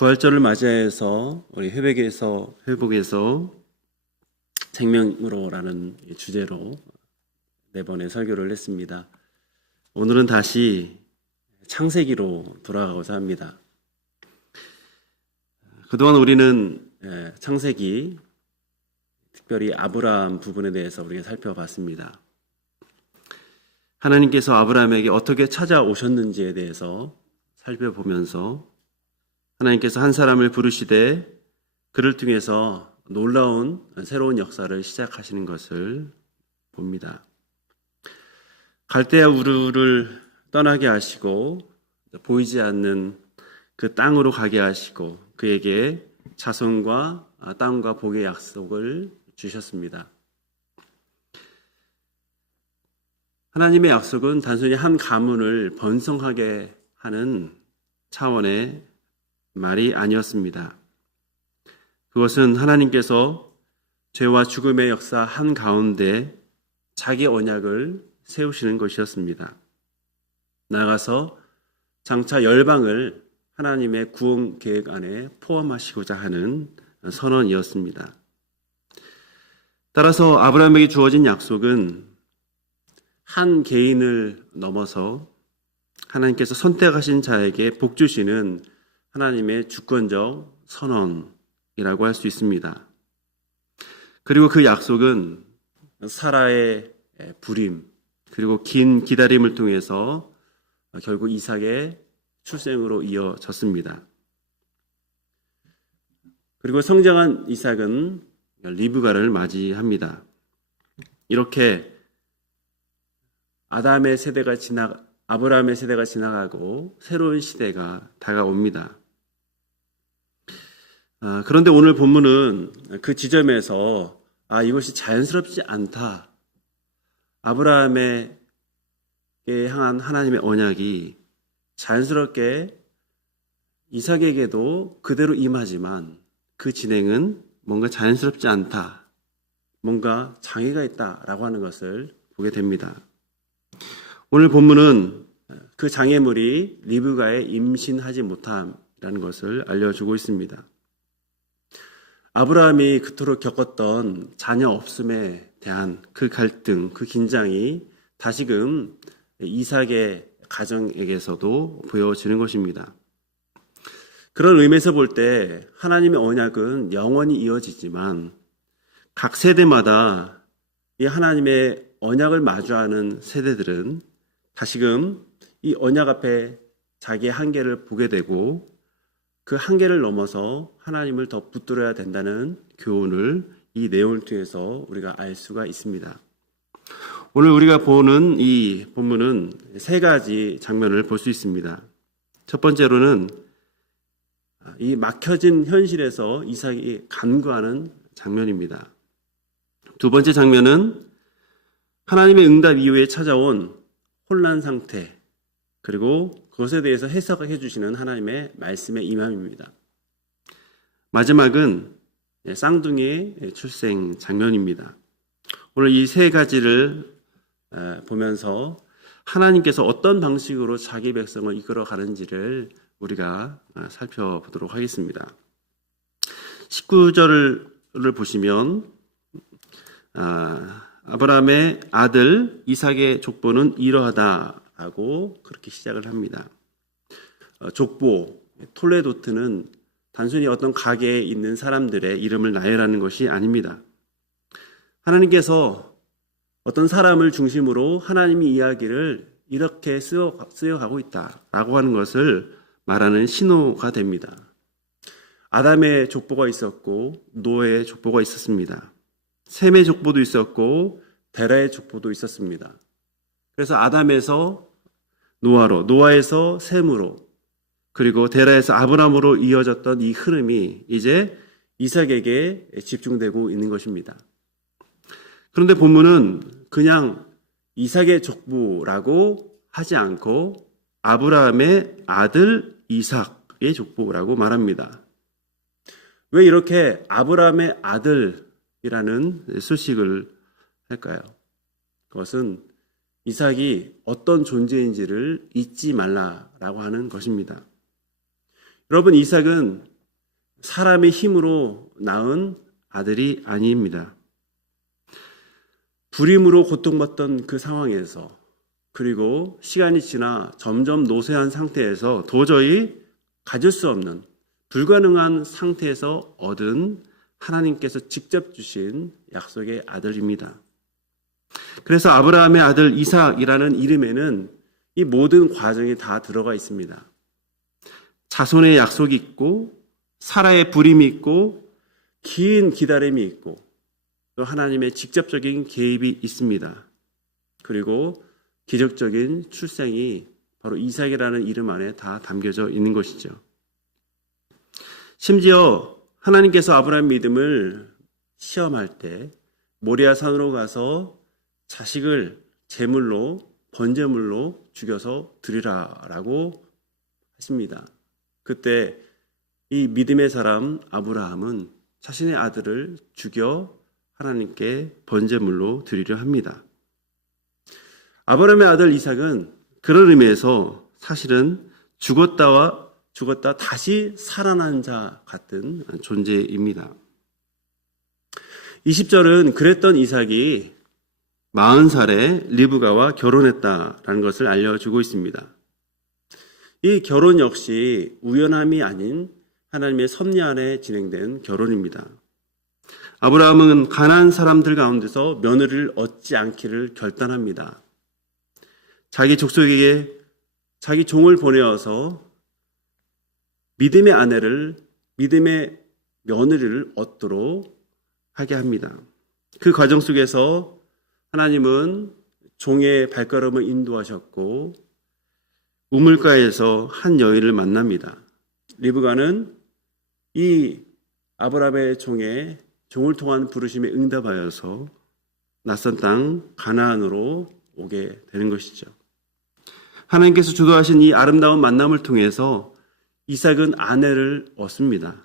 부활절을 맞이해서 우리 회복에서 생명으로라는 주제로 네 번의 설교를 했습니다. 오늘은 다시 창세기로 돌아가고자 합니다. 그동안 우리는 창세기, 특별히 아브라함 부분에 대해서 우리가 살펴봤습니다. 하나님께서 아브라함에게 어떻게 찾아오셨는지에 대해서 살펴보면서 하나님께서 한 사람을 부르시되 그를 통해서 놀라운 새로운 역사를 시작하시는 것을 봅니다. 갈대아 우르를 떠나게 하시고 보이지 않는 그 땅으로 가게 하시고 그에게 자손과 땅과 복의 약속을 주셨습니다. 하나님의 약속은 단순히 한 가문을 번성하게 하는 차원의 말이 아니었습니다. 그것은 하나님께서 죄와 죽음의 역사 한가운데 자기 언약을 세우시는 것이었습니다. 나아가서 장차 열방을 하나님의 구원 계획 안에 포함하시고자 하는 선언이었습니다. 따라서 아브라함에게 주어진 약속은 한 개인을 넘어서 하나님께서 선택하신 자에게 복 주시는 하나님의 주권적 선언이라고 할 수 있습니다. 그리고 그 약속은 사라의 불임 그리고 긴 기다림을 통해서 결국 이삭의 출생으로 이어졌습니다. 그리고 성장한 이삭은 리브가를 맞이합니다. 이렇게 아브라함의 세대가 지나가고 새로운 시대가 다가옵니다. 그런데 오늘 본문은 그 지점에서 이것이 자연스럽지 않다. 아브라함에게 향한 하나님의 언약이 자연스럽게 이삭에게도 그대로 임하지만 그 진행은 뭔가 자연스럽지 않다. 뭔가 장애가 있다라고 하는 것을 보게 됩니다. 오늘 본문은 그 장애물이 리브가의 임신하지 못함이라는 것을 알려주고 있습니다. 아브라함이 그토록 겪었던 자녀 없음에 대한 그 갈등, 그 긴장이 다시금 이삭의 가정에게서도 보여지는 것입니다. 그런 의미에서 볼 때 하나님의 언약은 영원히 이어지지만 각 세대마다 이 하나님의 언약을 마주하는 세대들은 다시금 이 언약 앞에 자기의 한계를 보게 되고 그 한계를 넘어서 하나님을 더 붙들어야 된다는 교훈을 이 내용을 통해서 우리가 알 수가 있습니다. 오늘 우리가 보는 이 본문은 세 가지 장면을 볼 수 있습니다. 첫 번째로는 이 막혀진 현실에서 이삭이 간구하는 장면입니다. 두 번째 장면은 하나님의 응답 이후에 찾아온 혼란 상태, 그리고 그것에 대해서 해석해 주시는 하나님의 말씀의 임함입니다. 마지막은 쌍둥이의 출생 장면입니다. 오늘 이 세 가지를 보면서 하나님께서 어떤 방식으로 자기 백성을 이끌어 가는지를 우리가 살펴보도록 하겠습니다. 19절을 보시면 아브라함의 아들 이삭의 족보는 이러하다라고 그렇게 시작을 합니다. 족보, 톨레도트는 단순히 어떤 가게에 있는 사람들의 이름을 나열하는 것이 아닙니다. 하나님께서 어떤 사람을 중심으로 하나님의 이야기를 이렇게 쓰여가고 있다라고 하는 것을 말하는 신호가 됩니다. 아담의 족보가 있었고 노아의 족보가 있었습니다. 셈의 족보도 있었고 데라의 족보도 있었습니다. 그래서 아담에서 노아로, 노아에서 셈으로, 그리고 데라에서 아브람으로 이어졌던 이 흐름이 이제 이삭에게 집중되고 있는 것입니다. 그런데 본문은 그냥 이삭의 족보라고 하지 않고 아브라함의 아들 이삭의 족보라고 말합니다. 왜 이렇게 아브라함의 아들이라는 수식을 할까요? 그것은 이삭이 어떤 존재인지를 잊지 말라라고 하는 것입니다. 여러분, 이삭은 사람의 힘으로 낳은 아들이 아닙니다. 불임으로 고통받던 그 상황에서, 그리고 시간이 지나 점점 노쇠한 상태에서 도저히 가질 수 없는 불가능한 상태에서 얻은 하나님께서 직접 주신 약속의 아들입니다. 그래서 아브라함의 아들 이삭이라는 이름에는 이 모든 과정이 다 들어가 있습니다. 자손의 약속이 있고, 사라의 불임이 있고, 긴 기다림이 있고, 또 하나님의 직접적인 개입이 있습니다. 그리고 기적적인 출생이 바로 이삭이라는 이름 안에 다 담겨져 있는 것이죠. 심지어 하나님께서 아브라함 믿음을 시험할 때 모리아 산으로 가서 자식을 제물로, 번제물로 죽여서 드리라라고 하십니다. 그때 이 믿음의 사람 아브라함은 자신의 아들을 죽여 하나님께 번제물로 드리려 합니다. 아브라함의 아들 이삭은 그런 의미에서 사실은 죽었다 다시 살아난 자 같은 존재입니다. 20절은 그랬던 이삭이 40살에 리브가와 결혼했다라는 것을 알려주고 있습니다. 이 결혼 역시 우연함이 아닌 하나님의 섭리 안에 진행된 결혼입니다. 아브라함은 가나안 사람들 가운데서 며느리를 얻지 않기를 결단합니다. 자기 족속에게 자기 종을 보내어서 믿음의 아내를, 믿음의 며느리를 얻도록 하게 합니다. 그 과정 속에서 하나님은 종의 발걸음을 인도하셨고 우물가에서 한 여인을 만납니다. 리브가는 이 아브라함의 종을 통한 부르심에 응답하여서 낯선 땅 가나안으로 오게 되는 것이죠. 하나님께서 주도하신 이 아름다운 만남을 통해서 이삭은 아내를 얻습니다.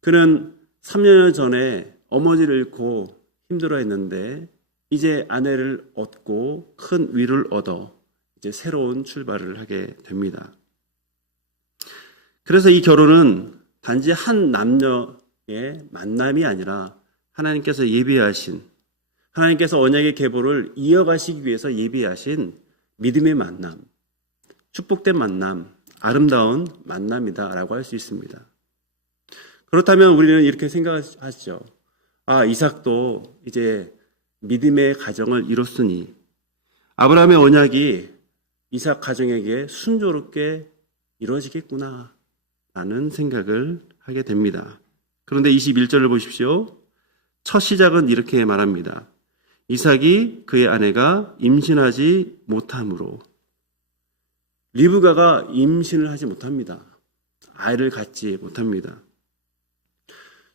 그는 3년 전에 어머니를 잃고 힘들어했는데 이제 아내를 얻고 큰 위를 얻어 이제 새로운 출발을 하게 됩니다. 그래서 이 결혼은 단지 한 남녀의 만남이 아니라 하나님께서 예비하신, 하나님께서 언약의 계보를 이어가시기 위해서 예비하신 믿음의 만남, 축복된 만남, 아름다운 만남이다라고 할 수 있습니다. 그렇다면 우리는 이렇게 생각하시죠. 이삭도 이제 믿음의 가정을 이뤘으니 아브라함의 언약이 이삭 가정에게 순조롭게 이루어지겠구나 라는 생각을 하게 됩니다. 그런데 21절을 보십시오. 첫 시작은 이렇게 말합니다. 이삭이 그의 아내가 임신하지 못함으로. 리브가가 임신을 하지 못합니다. 아이를 갖지 못합니다.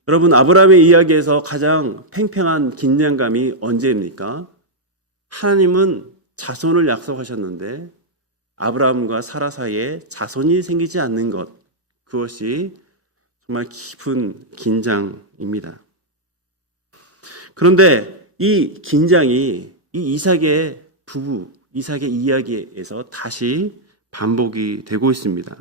여러분, 아브라함의 이야기에서 가장 팽팽한 긴장감이 언제입니까? 하나님은 자손을 약속하셨는데 아브라함과 사라 사이에 자손이 생기지 않는 것, 그것이 정말 깊은 긴장입니다. 그런데 이 긴장이 이 이삭의 부부, 이삭의 이야기에서 다시 반복이 되고 있습니다.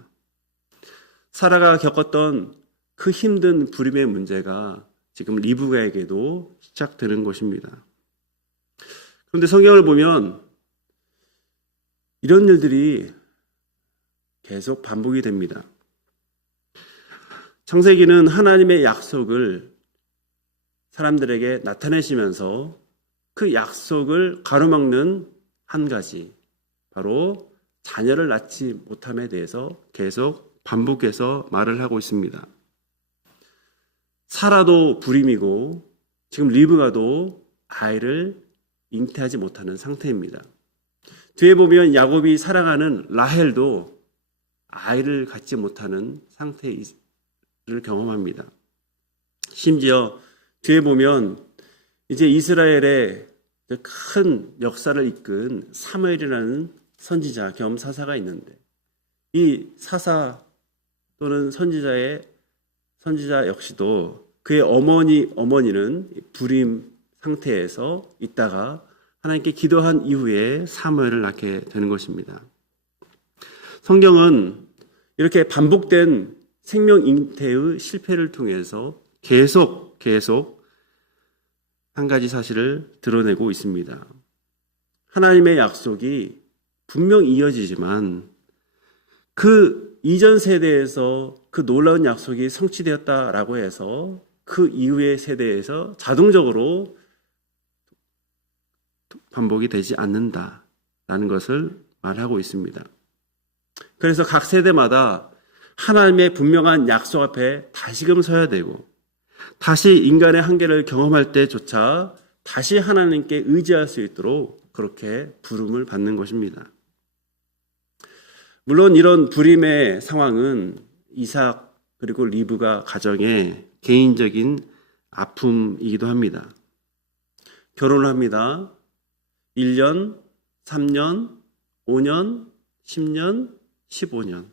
사라가 겪었던 그 힘든 불임의 문제가 지금 리브가에게도 시작되는 것입니다. 그런데 성경을 보면 이런 일들이 계속 반복이 됩니다. 창세기는 하나님의 약속을 사람들에게 나타내시면서 그 약속을 가로막는 한 가지, 바로 자녀를 낳지 못함에 대해서 계속 반복해서 말을 하고 있습니다. 사라도 불임이고 지금 리브가도 아이를 잉태하지 못하는 상태입니다. 뒤에 보면 야곱이 사랑하는 라헬도 아이를 갖지 못하는 상태를 경험합니다. 심지어 뒤에 보면 이제 이스라엘의 큰 역사를 이끈 사무엘이라는 선지자 겸 사사가 있는데 이 사사 또는 선지자 역시도 그의 어머니는 불임 상태에서 있다가 하나님께 기도한 이후에 사무엘을 낳게 되는 것입니다. 성경은 이렇게 반복된 생명 잉태의 실패를 통해서 계속 한 가지 사실을 드러내고 있습니다. 하나님의 약속이 분명 이어지지만 그 이전 세대에서 그 놀라운 약속이 성취되었다라고 해서 그 이후의 세대에서 자동적으로 반복이 되지 않는다라는 것을 말하고 있습니다. 그래서 각 세대마다 하나님의 분명한 약속 앞에 다시금 서야 되고 다시 인간의 한계를 경험할 때조차 다시 하나님께 의지할 수 있도록 그렇게 부름을 받는 것입니다. 물론 이런 불임의 상황은 이삭 그리고 리브가 가정의 개인적인 아픔이기도 합니다. 결혼을 합니다. 1년, 3년, 5년, 10년, 15년.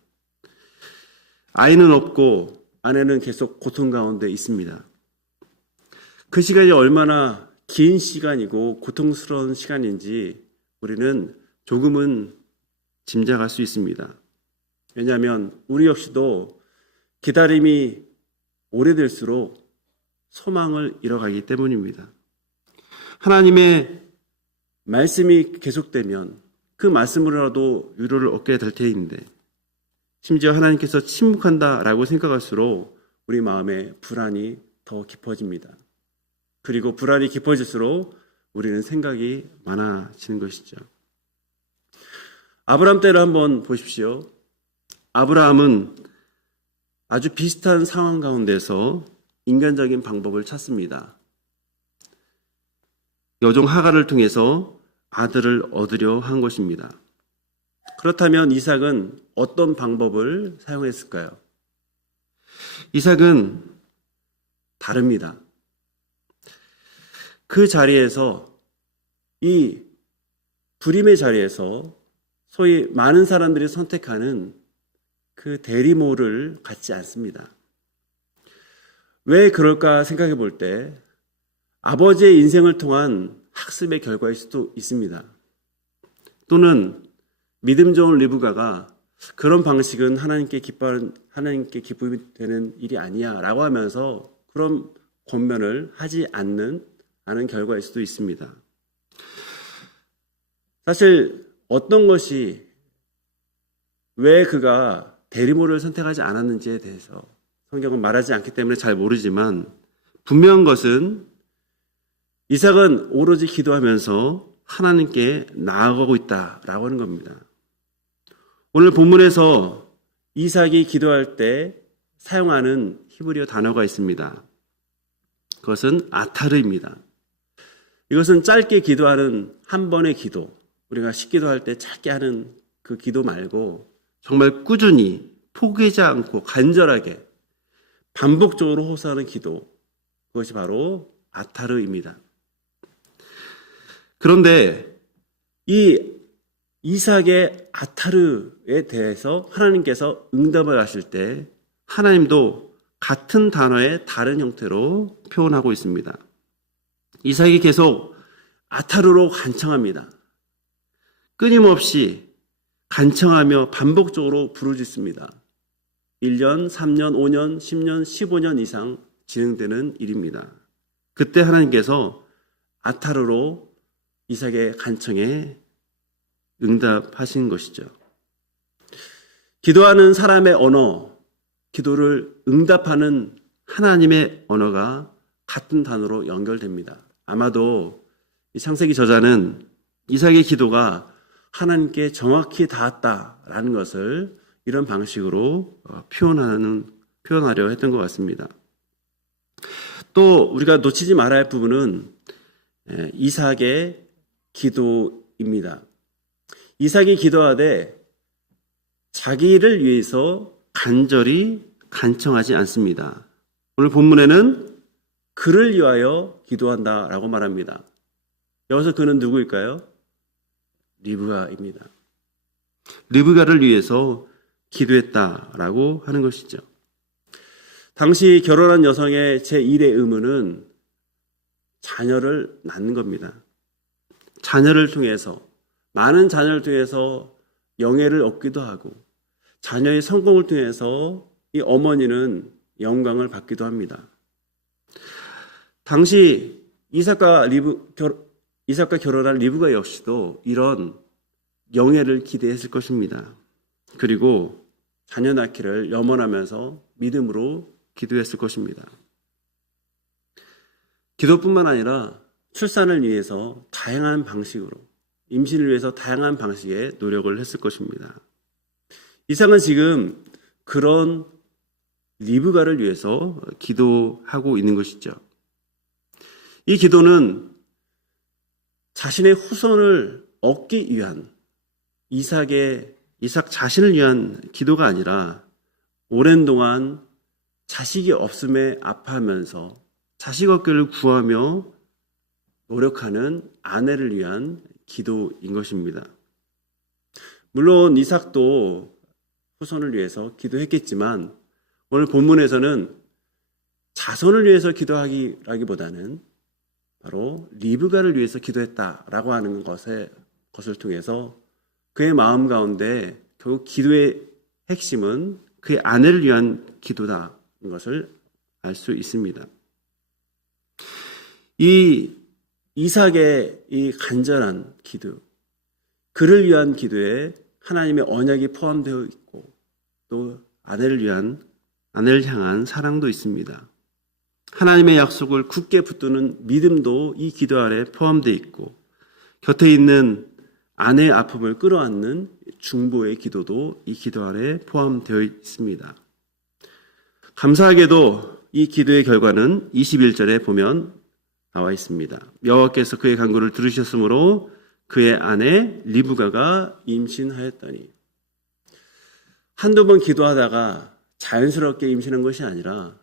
아이는 없고 아내는 계속 고통 가운데 있습니다. 그 시간이 얼마나 긴 시간이고 고통스러운 시간인지 우리는 조금은 짐작할 수 있습니다. 왜냐하면 우리 역시도 기다림이 오래될수록 소망을 잃어가기 때문입니다. 하나님의 말씀이 계속되면 그 말씀으로라도 위로를 얻게 될 테인데 심지어 하나님께서 침묵한다라고 생각할수록 우리 마음에 불안이 더 깊어집니다. 그리고 불안이 깊어질수록 우리는 생각이 많아지는 것이죠. 아브라함 때를 한번 보십시오. 아브라함은 아주 비슷한 상황 가운데서 인간적인 방법을 찾습니다. 여종 하갈을 통해서 아들을 얻으려 한 것입니다. 그렇다면 이삭은 어떤 방법을 사용했을까요? 이삭은 다릅니다. 그 자리에서 이 불임의 자리에서 소위 많은 사람들이 선택하는 그 대리모를 갖지 않습니다. 왜 그럴까 생각해 볼 때 아버지의 인생을 통한 학습의 결과일 수도 있습니다. 또는 믿음 좋은 리브가가 그런 방식은 하나님께 기쁨이 되는 일이 아니야 라고 하면서 그런 권면을 하지 않는 결과일 수도 있습니다. 사실 어떤 것이 왜 그가 대리모를 선택하지 않았는지에 대해서 성경은 말하지 않기 때문에 잘 모르지만 분명한 것은 이삭은 오로지 기도하면서 하나님께 나아가고 있다라고 하는 겁니다. 오늘 본문에서 이삭이 기도할 때 사용하는 히브리어 단어가 있습니다. 그것은 아타르입니다. 이것은 짧게 기도하는 한 번의 기도, 우리가 식기도할 때 짧게 하는 그 기도 말고 정말 꾸준히 포기하지 않고 간절하게 반복적으로 호소하는 기도, 그것이 바로 아타르입니다. 그런데 이 이삭의 아타르에 대해서 하나님께서 응답을 하실 때 하나님도 같은 단어의 다른 형태로 표현하고 있습니다. 이삭이 계속 아타르로 간청합니다. 끊임없이 간청하며 반복적으로 부르짖습니다. 1년, 3년, 5년, 10년, 15년 이상 진행되는 일입니다. 그때 하나님께서 아타르로 이삭의 간청에 응답하신 것이죠. 기도하는 사람의 언어, 기도를 응답하는 하나님의 언어가 같은 단어로 연결됩니다. 아마도 이 창세기 저자는 이삭의 기도가 하나님께 정확히 닿았다라는 것을 이런 방식으로 표현하려 했던 것 같습니다. 또 우리가 놓치지 말아야 할 부분은 이삭의 기도입니다. 이삭이 기도하되 자기를 위해서 간절히 간청하지 않습니다. 오늘 본문에는 그를 위하여 기도한다라고 말합니다. 여기서 그는 누구일까요? 리브가입니다. 리브가를 위해서 기도했다라고 하는 것이죠. 당시 결혼한 여성의 제1의 의무는 자녀를 낳는 겁니다. 자녀를 통해서, 많은 자녀를 통해서 영예를 얻기도 하고 자녀의 성공을 통해서 이 어머니는 영광을 받기도 합니다. 당시 이삭과 결혼한 리브가 역시도 이런 영예를 기대했을 것입니다. 그리고 자녀 낳기를 염원하면서 믿음으로 기도했을 것입니다. 기도뿐만 아니라 출산을 위해서 다양한 방식으로, 임신을 위해서 다양한 방식의 노력을 했을 것입니다. 이삭은 지금 그런 리브가를 위해서 기도하고 있는 것이죠. 이 기도는 자신의 후손을 얻기 위한 이삭 자신을 위한 기도가 아니라 오랜 동안 자식이 없음에 아파하면서 자식 얻기를 구하며 노력하는 아내를 위한 기도인 것입니다. 물론 이삭도 후손을 위해서 기도했겠지만 오늘 본문에서는 자손을 위해서 기도하기라기보다는 바로 리브가를 위해서 기도했다라고 하는 것을 통해서 그의 마음 가운데 결국 기도의 핵심은 그의 아내를 위한 기도다는 것을 알 수 있습니다. 이 이삭의 이 간절한 기도, 그를 위한 기도에 하나님의 언약이 포함되어 있고 또 아내를 향한 사랑도 있습니다. 하나님의 약속을 굳게 붙드는 믿음도 이 기도 안에 포함되어 있고 곁에 있는 아내의 아픔을 끌어안는 중보의 기도도 이 기도 안에 포함되어 있습니다. 감사하게도 이 기도의 결과는 21절에 보면 나와 있습니다. 여호와께서 그의 간구를 들으셨으므로 그의 아내 리브가가 임신하였더니, 한두 번 기도하다가 자연스럽게 임신한 것이 아니라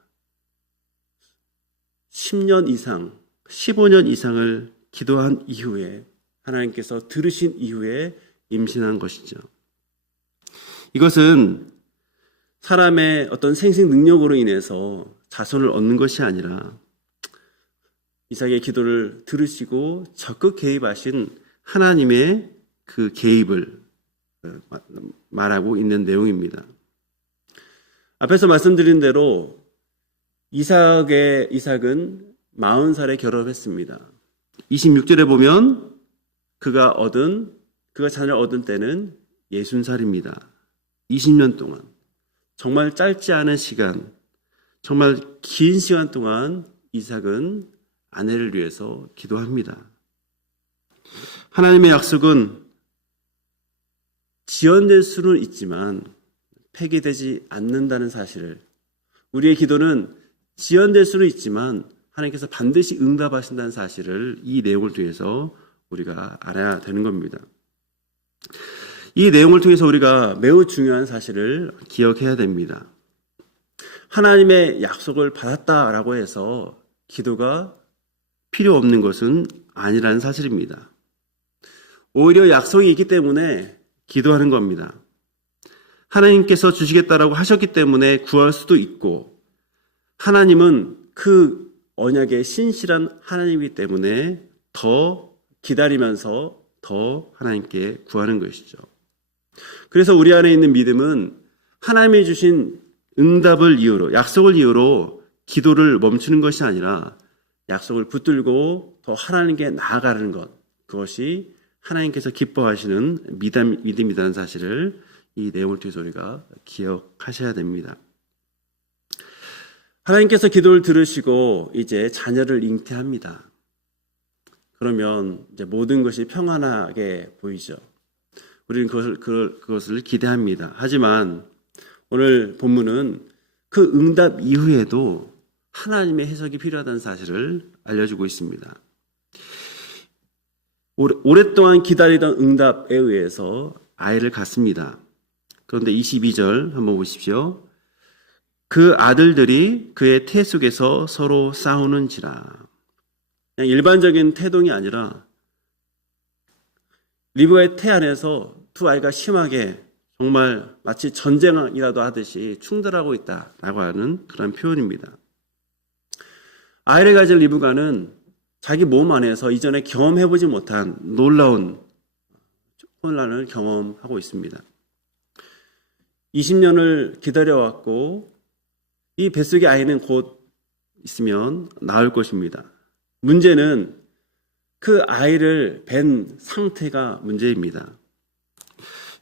10년 이상, 15년 이상을 기도한 이후에 하나님께서 들으신 이후에 임신한 것이죠. 이것은 사람의 어떤 생식 능력으로 인해서 자손을 얻는 것이 아니라 이삭의 기도를 들으시고 적극 개입하신 하나님의 그 개입을 말하고 있는 내용입니다. 앞에서 말씀드린 대로 이삭은 40살에 결혼했습니다. 26절에 보면 그가 자녀를 얻은 때는 60살입니다. 20년 동안 정말 짧지 않은 시간, 정말 긴 시간 동안 이삭은 아내를 위해서 기도합니다. 하나님의 약속은 지연될 수는 있지만 폐기되지 않는다는 사실을, 우리의 기도는 지연될 수는 있지만 하나님께서 반드시 응답하신다는 사실을 이 내용을 통해서 우리가 알아야 되는 겁니다. 이 내용을 통해서 우리가 매우 중요한 사실을 기억해야 됩니다. 하나님의 약속을 받았다라고 해서 기도가 필요 없는 것은 아니라는 사실입니다. 오히려 약속이 있기 때문에 기도하는 겁니다. 하나님께서 주시겠다라고 하셨기 때문에 구할 수도 있고, 하나님은 그 언약의 신실한 하나님이기 때문에 더 기다리면서 더 하나님께 구하는 것이죠. 그래서 우리 안에 있는 믿음은 하나님이 주신 응답을 이유로, 약속을 이유로 기도를 멈추는 것이 아니라 약속을 붙들고 더 하나님께 나아가는 것, 그것이 하나님께서 기뻐하시는 믿음이라는 사실을 이 내용을 통해서 우리가 기억하셔야 됩니다. 하나님께서 기도를 들으시고 이제 자녀를 잉태합니다. 그러면 이제 모든 것이 평안하게 보이죠. 우리는 그것을 기대합니다. 하지만 오늘 본문은 그 응답 이후에도 하나님의 해석이 필요하다는 사실을 알려주고 있습니다. 오랫동안 기다리던 응답에 의해서 아이를 갖습니다. 그런데 22절 한번 보십시오. 그 아들들이 그의 태 속에서 서로 싸우는지라. 그냥 일반적인 태동이 아니라 리브가의 태 안에서 두 아이가 심하게 정말 마치 전쟁이라도 하듯이 충돌하고 있다라고 하는 그런 표현입니다. 아이를 가진 리브가는 자기 몸 안에서 이전에 경험해보지 못한 놀라운 혼란을 경험하고 있습니다. 20년을 기다려왔고 이 뱃속의 아이는 곧 있으면 나올 것입니다. 문제는 그 아이를 뵌 상태가 문제입니다.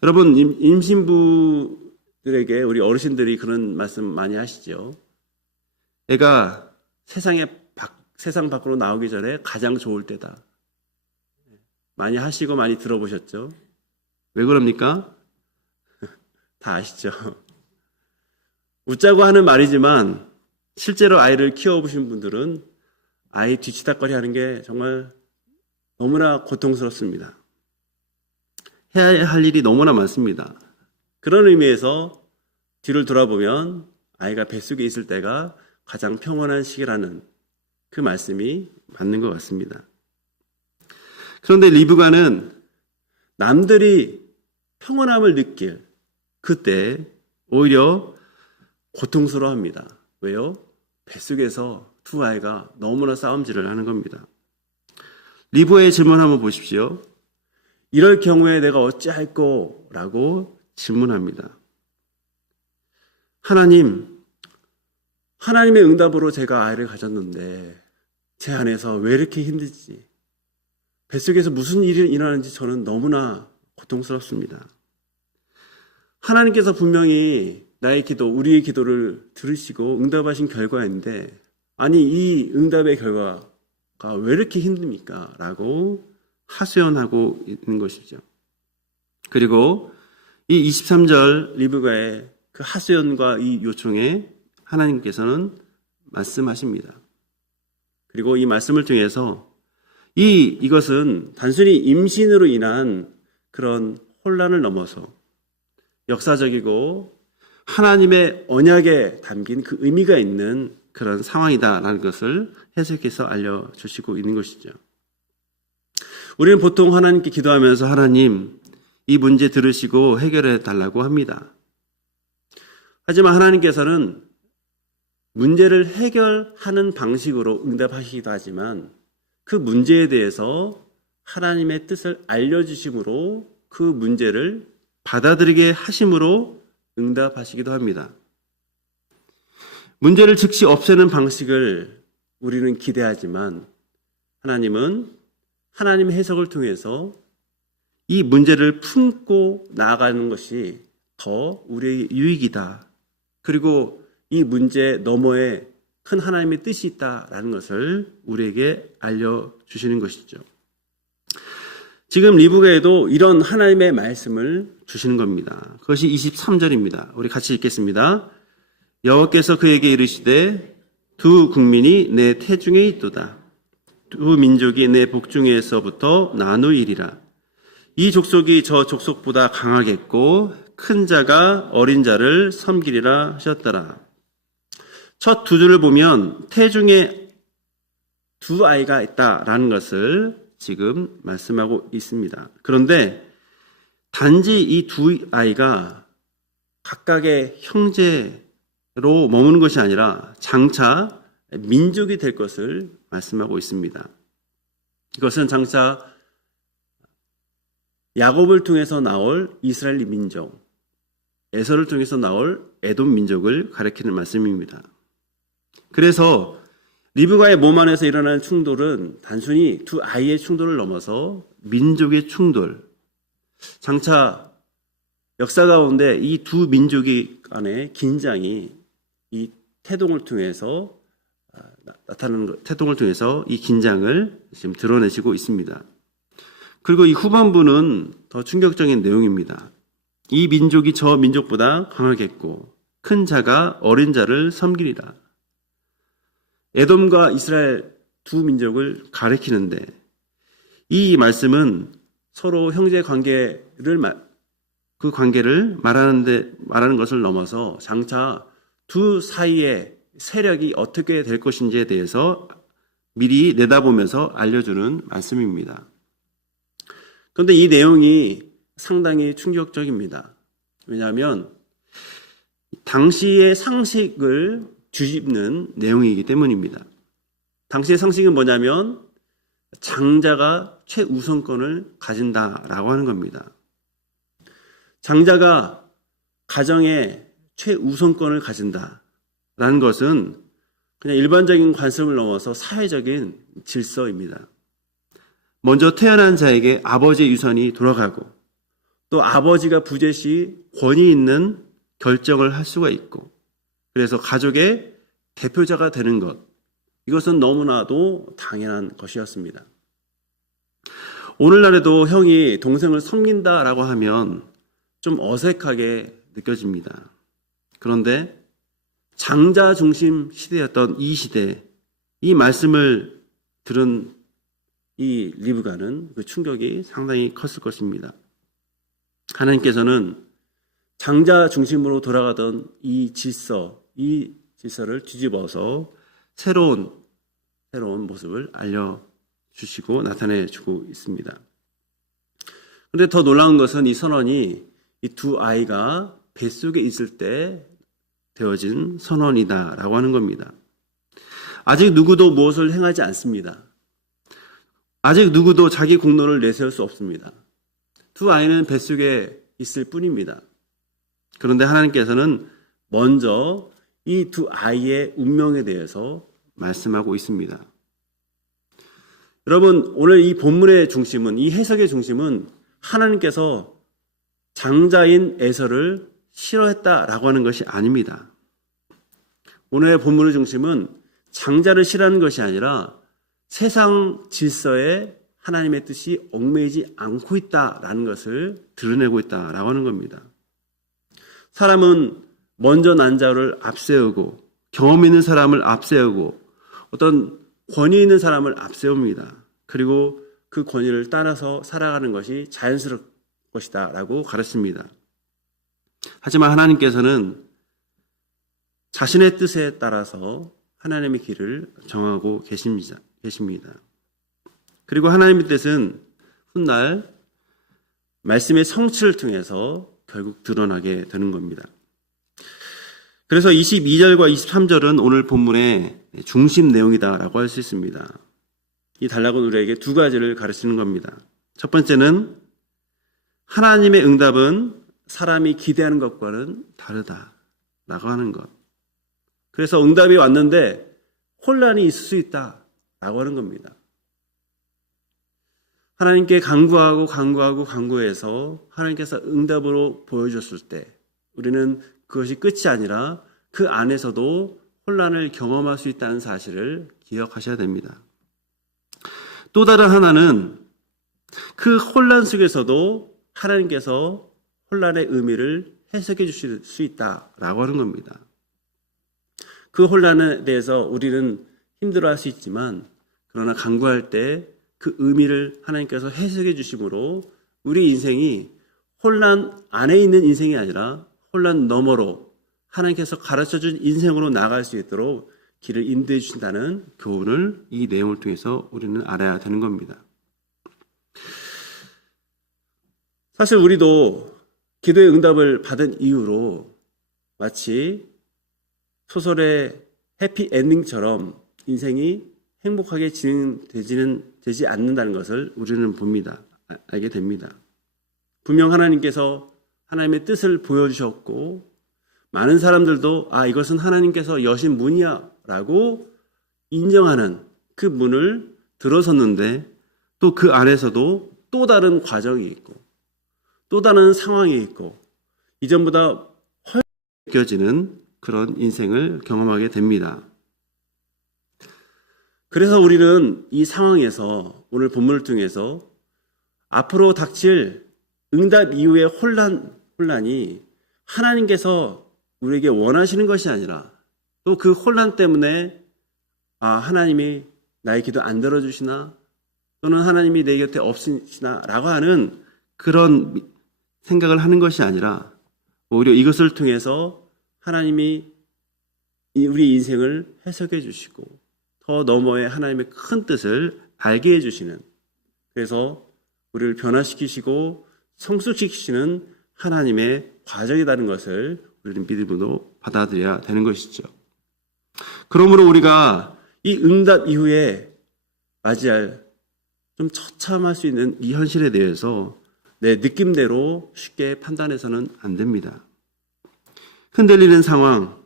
여러분, 임신부들에게 우리 어르신들이 그런 말씀 많이 하시죠. 애가 세상 밖으로 나오기 전에 가장 좋을 때다. 많이 하시고 많이 들어보셨죠? 왜 그럽니까? 다 아시죠? 웃자고 하는 말이지만 실제로 아이를 키워보신 분들은 아이 뒤치다꺼리 하는 게 정말 너무나 고통스럽습니다. 해야 할 일이 너무나 많습니다. 그런 의미에서 뒤를 돌아보면 아이가 뱃속에 있을 때가 가장 평온한 시기라는 그 말씀이 맞는 것 같습니다. 그런데 리브가는 남들이 평온함을 느낄 그때 오히려 고통스러워합니다. 왜요? 뱃속에서 두 아이가 너무나 싸움질을 하는 겁니다. 리브가의 질문 한번 보십시오. 이럴 경우에 내가 어찌할꼬? 라고 질문합니다. 하나님의 응답으로 제가 아이를 가졌는데 제 안에서 왜 이렇게 힘들지? 뱃속에서 무슨 일이 일어나는지 저는 너무나 고통스럽습니다. 하나님께서 분명히 나의 기도, 우리의 기도를 들으시고 응답하신 결과인데 아니 이 응답의 결과가 왜 이렇게 힘듭니까? 라고 하소연하고 있는 것이죠. 그리고 이 23절 리브가의 그 하소연과 이 요청에 하나님께서는 말씀하십니다. 그리고 이 말씀을 통해서 이것은 단순히 임신으로 인한 그런 혼란을 넘어서 역사적이고 하나님의 언약에 담긴 그 의미가 있는 그런 상황이다라는 것을 해석해서 알려주시고 있는 것이죠. 우리는 보통 하나님께 기도하면서 하나님 이 문제 들으시고 해결해 달라고 합니다. 하지만 하나님께서는 문제를 해결하는 방식으로 응답하시기도 하지만 그 문제에 대해서 하나님의 뜻을 알려주심으로 그 문제를 받아들이게 하심으로 응답하시기도 합니다. 문제를 즉시 없애는 방식을 우리는 기대하지만 하나님은 하나님의 해석을 통해서 이 문제를 품고 나아가는 것이 더 우리의 유익이다. 그리고 이 문제 너머에 큰 하나님의 뜻이 있다라는 것을 우리에게 알려주시는 것이죠. 지금 리브가에도 이런 하나님의 말씀을 주시는 겁니다. 그것이 23절입니다. 우리 같이 읽겠습니다. 여호와께서 그에게 이르시되 두 국민이 내 태중에 있도다. 두 민족이 내 복중에서부터 나누이리라. 이 족속이 저 족속보다 강하겠고 큰 자가 어린 자를 섬기리라 하셨더라. 첫 두 줄을 보면 태중에 두 아이가 있다라는 것을 지금 말씀하고 있습니다. 그런데 단지 이 두 아이가 각각의 형제로 머무는 것이 아니라 장차 민족이 될 것을 말씀하고 있습니다. 이것은 장차 야곱을 통해서 나올 이스라엘 민족, 에서를 통해서 나올 에돔 민족을 가리키는 말씀입니다. 그래서 리브가의 몸 안에서 일어나는 충돌은 단순히 두 아이의 충돌을 넘어서 민족의 충돌, 장차 역사 가운데 이 두 민족의 간의 긴장이 이 태동을 통해서 태동을 통해서 이 긴장을 지금 드러내시고 있습니다. 그리고 이 후반부는 더 충격적인 내용입니다. 이 민족이 저 민족보다 강하겠고 큰 자가 어린 자를 섬기리라. 에돔과 이스라엘 두 민족을 가리키는데 이 말씀은 서로 형제 관계를 그 관계를 말하는 것을 넘어서 장차 두 사이의 세력이 어떻게 될 것인지에 대해서 미리 내다보면서 알려주는 말씀입니다. 그런데 이 내용이 상당히 충격적입니다. 왜냐하면 당시의 상식을 뒤집는 내용이기 때문입니다. 당시의 상식은 뭐냐면 장자가 최우선권을 가진다라고 하는 겁니다. 장자가 가정의 최우선권을 가진다. 라는 것은 그냥 일반적인 관습을 넘어서 사회적인 질서입니다. 먼저 태어난 자에게 아버지의 유산이 돌아가고 또 아버지가 부재시 권위 있는 결정을 할 수가 있고 그래서 가족의 대표자가 되는 것, 이것은 너무나도 당연한 것이었습니다. 오늘날에도 형이 동생을 섬긴다라고 하면 좀 어색하게 느껴집니다. 그런데 장자 중심 시대였던 이 시대, 이 말씀을 들은 이 리브가는 그 충격이 상당히 컸을 것입니다. 하나님께서는 장자 중심으로 돌아가던 이 질서를 뒤집어서 새로운 모습을 알려주시고 나타내주고 있습니다. 그런데 더 놀라운 것은 이 선언이 이 두 아이가 뱃속에 있을 때 되어진 선언이다라고 하는 겁니다. 아직 누구도 무엇을 행하지 않습니다. 아직 누구도 자기 공로를 내세울 수 없습니다. 두 아이는 뱃속에 있을 뿐입니다. 그런데 하나님께서는 먼저 이 두 아이의 운명에 대해서 말씀하고 있습니다. 여러분, 오늘 이 본문의 중심은, 이 해석의 중심은 하나님께서 장자인 에서를 싫어했다라고 하는 것이 아닙니다. 오늘의 본문의 중심은 장자를 싫어하는 것이 아니라 세상 질서에 하나님의 뜻이 얽매이지 않고 있다라는 것을 드러내고 있다라고 하는 겁니다. 사람은 먼저 난 자를 앞세우고 경험 있는 사람을 앞세우고 어떤 권위 있는 사람을 앞세웁니다. 그리고 그 권위를 따라서 살아가는 것이 자연스러울 것이다 라고 가르칩니다. 하지만 하나님께서는 자신의 뜻에 따라서 하나님의 길을 정하고 계십니다. 그리고 하나님의 뜻은 훗날 말씀의 성취를 통해서 결국 드러나게 되는 겁니다. 그래서 22절과 23절은 오늘 본문의 중심 내용이다라고 할 수 있습니다. 이 단락은 우리에게 두 가지를 가르치는 겁니다. 첫 번째는 하나님의 응답은 사람이 기대하는 것과는 다르다라고 하는 것. 그래서 응답이 왔는데 혼란이 있을 수 있다라고 하는 겁니다. 하나님께 간구해서 하나님께서 응답으로 보여줬을 때 우리는 그것이 끝이 아니라 그 안에서도 혼란을 경험할 수 있다는 사실을 기억하셔야 됩니다. 또 다른 하나는 그 혼란 속에서도 하나님께서 혼란의 의미를 해석해 주실 수 있다라고 하는 겁니다. 그 혼란에 대해서 우리는 힘들어할 수 있지만 그러나 간구할 때 그 의미를 하나님께서 해석해 주심으로 우리 인생이 혼란 안에 있는 인생이 아니라 혼란 너머로 하나님께서 가르쳐준 인생으로 나아갈 수 있도록 길을 인도해 주신다는 교훈을 이 내용을 통해서 우리는 알아야 되는 겁니다. 사실 우리도 기도의 응답을 받은 이후로 마치 소설의 해피엔딩처럼 인생이 행복하게 되지 않는다는 것을 우리는 알게 됩니다. 분명 하나님께서 하나님의 뜻을 보여주셨고 많은 사람들도 이것은 하나님께서 여신 문이야 라고 인정하는 그 문을 들어섰는데 또 그 안에서도 또 다른 과정이 있고 또 다른 상황이 있고 이전보다 훨씬 느껴지는 그런 인생을 경험하게 됩니다. 그래서 우리는 이 상황에서 오늘 본문을 통해서 앞으로 닥칠 응답 이후의 혼란이 하나님께서 우리에게 원하시는 것이 아니라 또 그 혼란 때문에 하나님이 나의 기도 안 들어주시나 또는 하나님이 내 곁에 없으시나 라고 하는 그런 생각을 하는 것이 아니라 오히려 이것을 통해서 하나님이 우리 인생을 해석해 주시고 더 너머의 하나님의 큰 뜻을 알게 해주시는, 그래서 우리를 변화시키시고 성숙시키시는 하나님의 과정이라는 것을 우리는 믿음으로 받아들여야 되는 것이죠. 그러므로 우리가 이 응답 이후에 맞이할 좀 처참할 수 있는 이 현실에 대해서 내 느낌대로 쉽게 판단해서는 안 됩니다. 흔들리는 상황,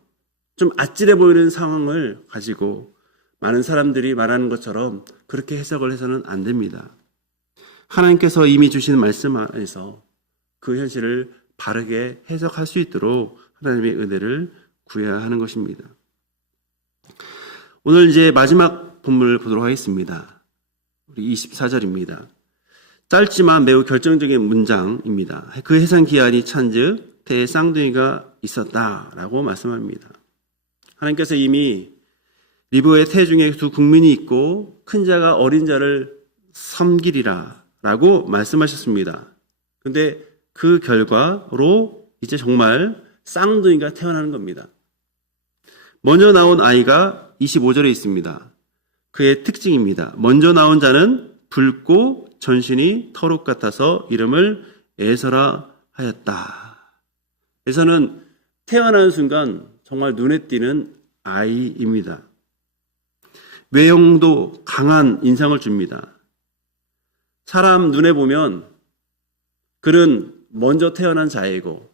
좀 아찔해 보이는 상황을 가지고 많은 사람들이 말하는 것처럼 그렇게 해석을 해서는 안 됩니다. 하나님께서 이미 주신 말씀 안에서 그 현실을 바르게 해석할 수 있도록 하나님의 은혜를 구해야 하는 것입니다. 오늘 이제 마지막 본문을 보도록 하겠습니다. 우리 24절입니다. 짧지만 매우 결정적인 문장입니다. 그 해상 기한이 찬즉 태에 쌍둥이가 있었다라고 말씀합니다. 하나님께서 이미 리브의 태 중에 두 국민이 있고 큰 자가 어린 자를 섬기리라 라고 말씀하셨습니다. 근데 그 결과로 이제 정말 쌍둥이가 태어나는 겁니다. 먼저 나온 아이가 25절에 있습니다. 그의 특징입니다. 먼저 나온 자는 붉고 전신이 털옷 같아서 이름을 에서라 하였다. 에서는 태어나는 순간 정말 눈에 띄는 아이입니다. 외형도 강한 인상을 줍니다. 사람 눈에 보면 그는 먼저 태어난 자이고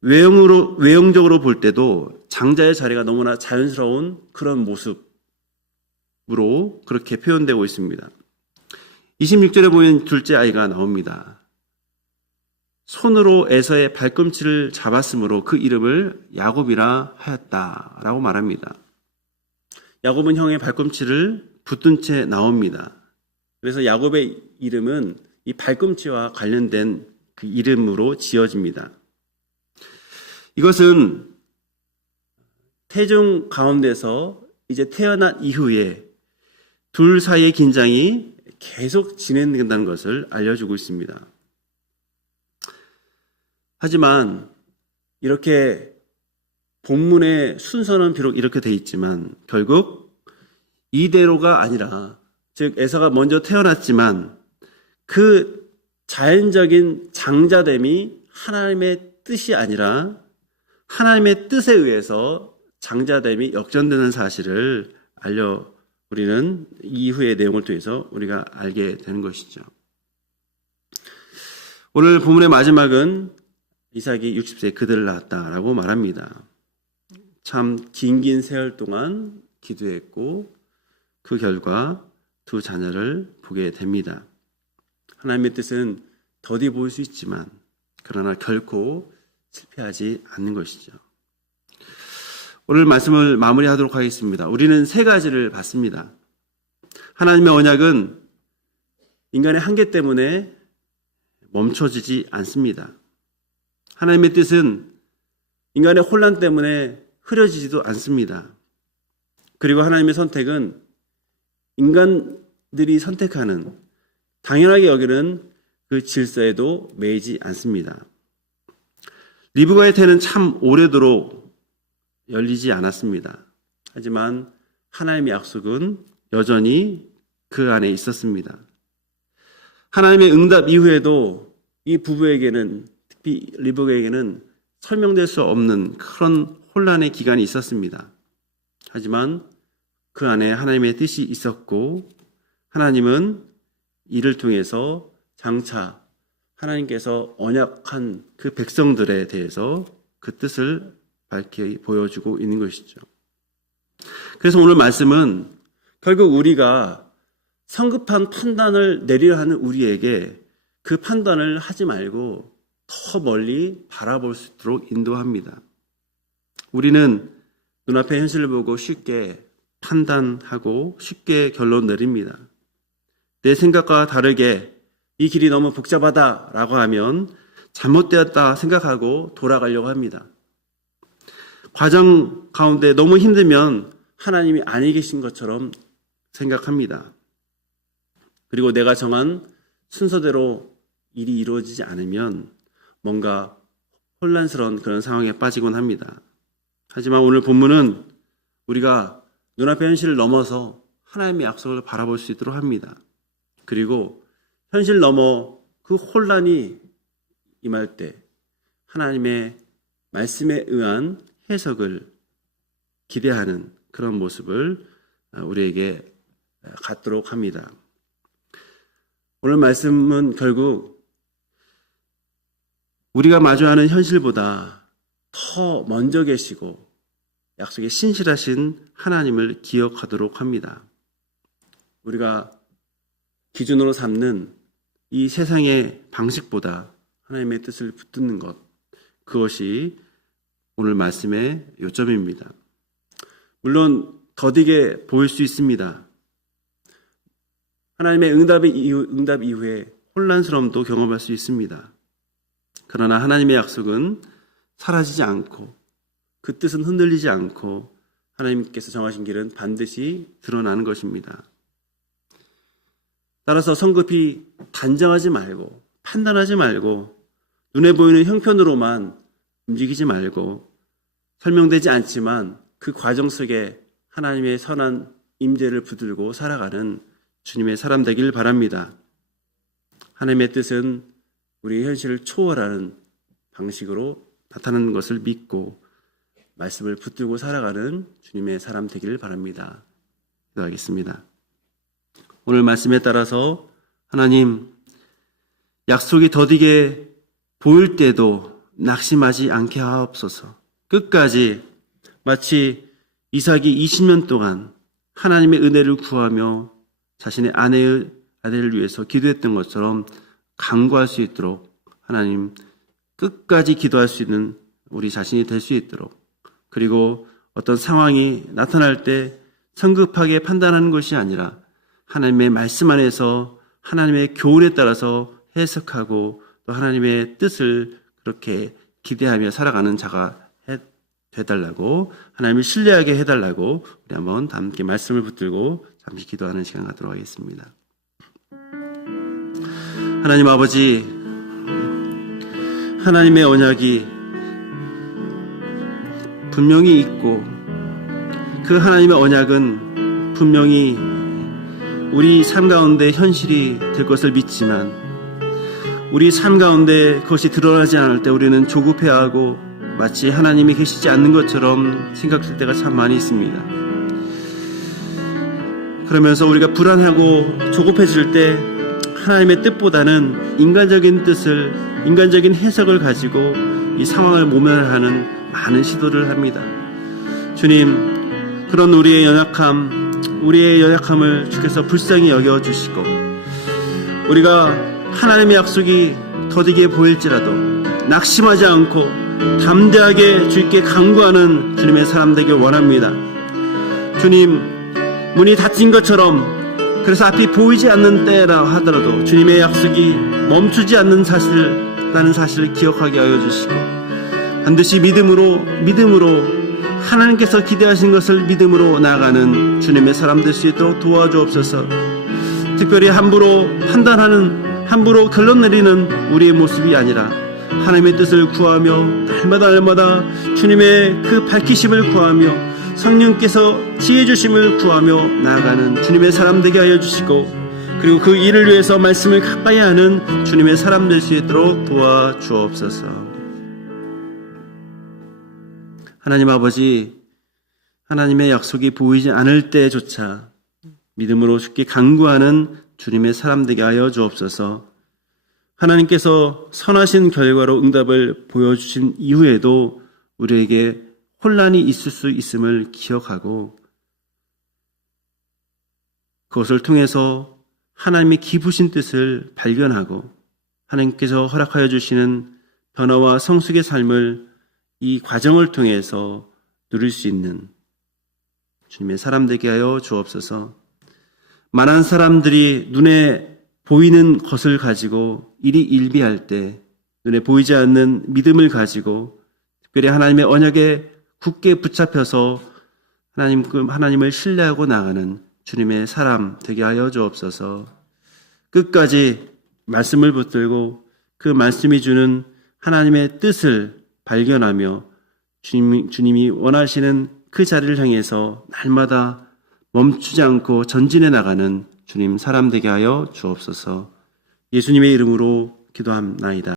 외형적으로 볼 때도 장자의 자리가 너무나 자연스러운 그런 모습으로 그렇게 표현되고 있습니다. 26절에 보면 둘째 아이가 나옵니다. 손으로 에서의 발꿈치를 잡았으므로 그 이름을 야곱이라 하였다라고 말합니다. 야곱은 형의 발꿈치를 붙든 채 나옵니다. 그래서 야곱의 이름은 이 발꿈치와 관련된 그 이름으로 지어집니다. 이것은 태중 가운데서 이제 태어난 이후에 둘 사이의 긴장이 계속 진행된다는 것을 알려주고 있습니다. 하지만 이렇게 본문의 순서는 비록 이렇게 돼 있지만 결국 이대로가 아니라, 즉 에서가 먼저 태어났지만 그 자연적인 장자됨이 하나님의 뜻이 아니라 하나님의 뜻에 의해서 장자됨이 역전되는 사실을 우리는 이후의 내용을 통해서 우리가 알게 되는 것이죠. 오늘 본문의 마지막은 이삭이 60세에 그들을 낳았다라고 말합니다. 참 긴 세월 동안 기도했고 그 결과 두 자녀를 보게 됩니다. 하나님의 뜻은 더디 보일 수 있지만 그러나 결코 실패하지 않는 것이죠. 오늘 말씀을 마무리하도록 하겠습니다. 우리는 세 가지를 받습니다. 하나님의 언약은 인간의 한계 때문에 멈춰지지 않습니다. 하나님의 뜻은 인간의 혼란 때문에 흐려지지도 않습니다. 그리고 하나님의 선택은 인간들이 선택하는, 당연하게 여기는 그 질서에도 매이지 않습니다. 리브가의 태는 참 오래도록 열리지 않았습니다. 하지만 하나님의 약속은 여전히 그 안에 있었습니다. 하나님의 응답 이후에도 이 부부에게는, 특히 리브가에게는 설명될 수 없는 그런 혼란의 기간이 있었습니다. 하지만 그 안에 하나님의 뜻이 있었고 하나님은 이를 통해서 장차 하나님께서 언약한 그 백성들에 대해서 그 뜻을 밝히 보여주고 있는 것이죠. 그래서 오늘 말씀은 결국 우리가 성급한 판단을 내리려 하는 우리에게 그 판단을 하지 말고 더 멀리 바라볼 수 있도록 인도합니다. 우리는 눈앞의 현실을 보고 쉽게 판단하고 쉽게 결론 내립니다. 내 생각과 다르게 이 길이 너무 복잡하다라고 하면 잘못되었다 생각하고 돌아가려고 합니다. 과정 가운데 너무 힘들면 하나님이 아니 계신 것처럼 생각합니다. 그리고 내가 정한 순서대로 일이 이루어지지 않으면 뭔가 혼란스러운 그런 상황에 빠지곤 합니다. 하지만 오늘 본문은 우리가 눈앞의 현실을 넘어서 하나님의 약속을 바라볼 수 있도록 합니다. 그리고 현실 넘어 그 혼란이 임할 때 하나님의 말씀에 의한 해석을 기대하는 그런 모습을 우리에게 갖도록 합니다. 오늘 말씀은 결국 우리가 마주하는 현실보다 더 먼저 계시고 약속에 신실하신 하나님을 기억하도록 합니다. 우리가 기준으로 삼는 이 세상의 방식보다 하나님의 뜻을 붙드는 것, 그것이 오늘 말씀의 요점입니다. 물론 더디게 보일 수 있습니다. 하나님의 응답 이후에 혼란스러움도 경험할 수 있습니다. 그러나 하나님의 약속은 사라지지 않고 그 뜻은 흔들리지 않고 하나님께서 정하신 길은 반드시 드러나는 것입니다. 따라서 성급히 단정하지 말고 판단하지 말고 눈에 보이는 형편으로만 움직이지 말고 설명되지 않지만 그 과정 속에 하나님의 선한 임재를 붙들고 살아가는 주님의 사람 되길 바랍니다. 하나님의 뜻은 우리의 현실을 초월하는 방식으로 나타나는 것을 믿고 말씀을 붙들고 살아가는 주님의 사람 되기를 바랍니다. 기도하겠습니다. 오늘 말씀에 따라서 하나님, 약속이 더디게 보일 때도 낙심하지 않게 하옵소서. 끝까지 마치 이삭이 20년 동안 하나님의 은혜를 구하며 자신의 아내를 위해서 기도했던 것처럼 간구할 수 있도록 하나님, 끝까지 기도할 수 있는 우리 자신이 될 수 있도록, 그리고 어떤 상황이 나타날 때 성급하게 판단하는 것이 아니라 하나님의 말씀 안에서 하나님의 교훈에 따라서 해석하고 또 하나님의 뜻을 그렇게 기대하며 살아가는 자가 되달라고, 하나님을 신뢰하게 해달라고 우리 한번 함께 말씀을 붙들고 잠시 기도하는 시간 갖도록 하겠습니다. 하나님 아버지, 하나님의 언약이 분명히 있고 그 하나님의 언약은 분명히 우리 삶 가운데 현실이 될 것을 믿지만 우리 삶 가운데 그것이 드러나지 않을 때 우리는 조급해하고 마치 하나님이 계시지 않는 것처럼 생각할 때가 참 많이 있습니다. 그러면서 우리가 불안하고 조급해질 때 하나님의 뜻보다는 인간적인 뜻을, 인간적인 해석을 가지고 이 상황을 모면하는 많은 시도를 합니다. 주님, 그런 우리의 연약함을 주께서 불쌍히 여겨주시고 우리가 하나님의 약속이 더디게 보일지라도 낙심하지 않고 담대하게 주님께 간구하는 주님의 사람 되길 원합니다. 주님, 문이 닫힌 것처럼 그래서 앞이 보이지 않는 때라 하더라도 주님의 약속이 멈추지 않는 사실이라는 사실을 기억하게 하여 주시고 반드시 믿음으로 하나님께서 기대하신 것을 믿음으로 나아가는 주님의 사람 될 수 있도록 도와주옵소서. 특별히 함부로 판단하는, 함부로 결론 내리는 우리의 모습이 아니라 하나님의 뜻을 구하며 날마다 주님의 그 밝히심을 구하며 성령께서 지혜 주심을 구하며 나아가는 주님의 사람 되게 하여 주시고 그리고 그 일을 위해서 말씀을 가까이 하는 주님의 사람 될 수 있도록 도와주옵소서. 하나님 아버지, 하나님의 약속이 보이지 않을 때조차 믿음으로 주께 간구하는 주님의 사람 되게 하여 주옵소서. 하나님께서 선하신 결과로 응답을 보여주신 이후에도 우리에게 혼란이 있을 수 있음을 기억하고 그것을 통해서 하나님의 기쁘신 뜻을 발견하고 하나님께서 허락하여 주시는 변화와 성숙의 삶을 이 과정을 통해서 누릴 수 있는 주님의 사람 되게 하여 주옵소서. 많은 사람들이 눈에 보이는 것을 가지고 일희일비할 때 눈에 보이지 않는 믿음을 가지고 특별히 하나님의 언약에 굳게 붙잡혀서 하나님을 신뢰하고 나가는 주님의 사람 되게 하여 주옵소서. 끝까지 말씀을 붙들고 그 말씀이 주는 하나님의 뜻을 발견하며 주님이 원하시는 그 자리를 향해서 날마다 멈추지 않고 전진해 나가는 주님 사람 되게 하여 주옵소서. 예수님의 이름으로 기도합나이다.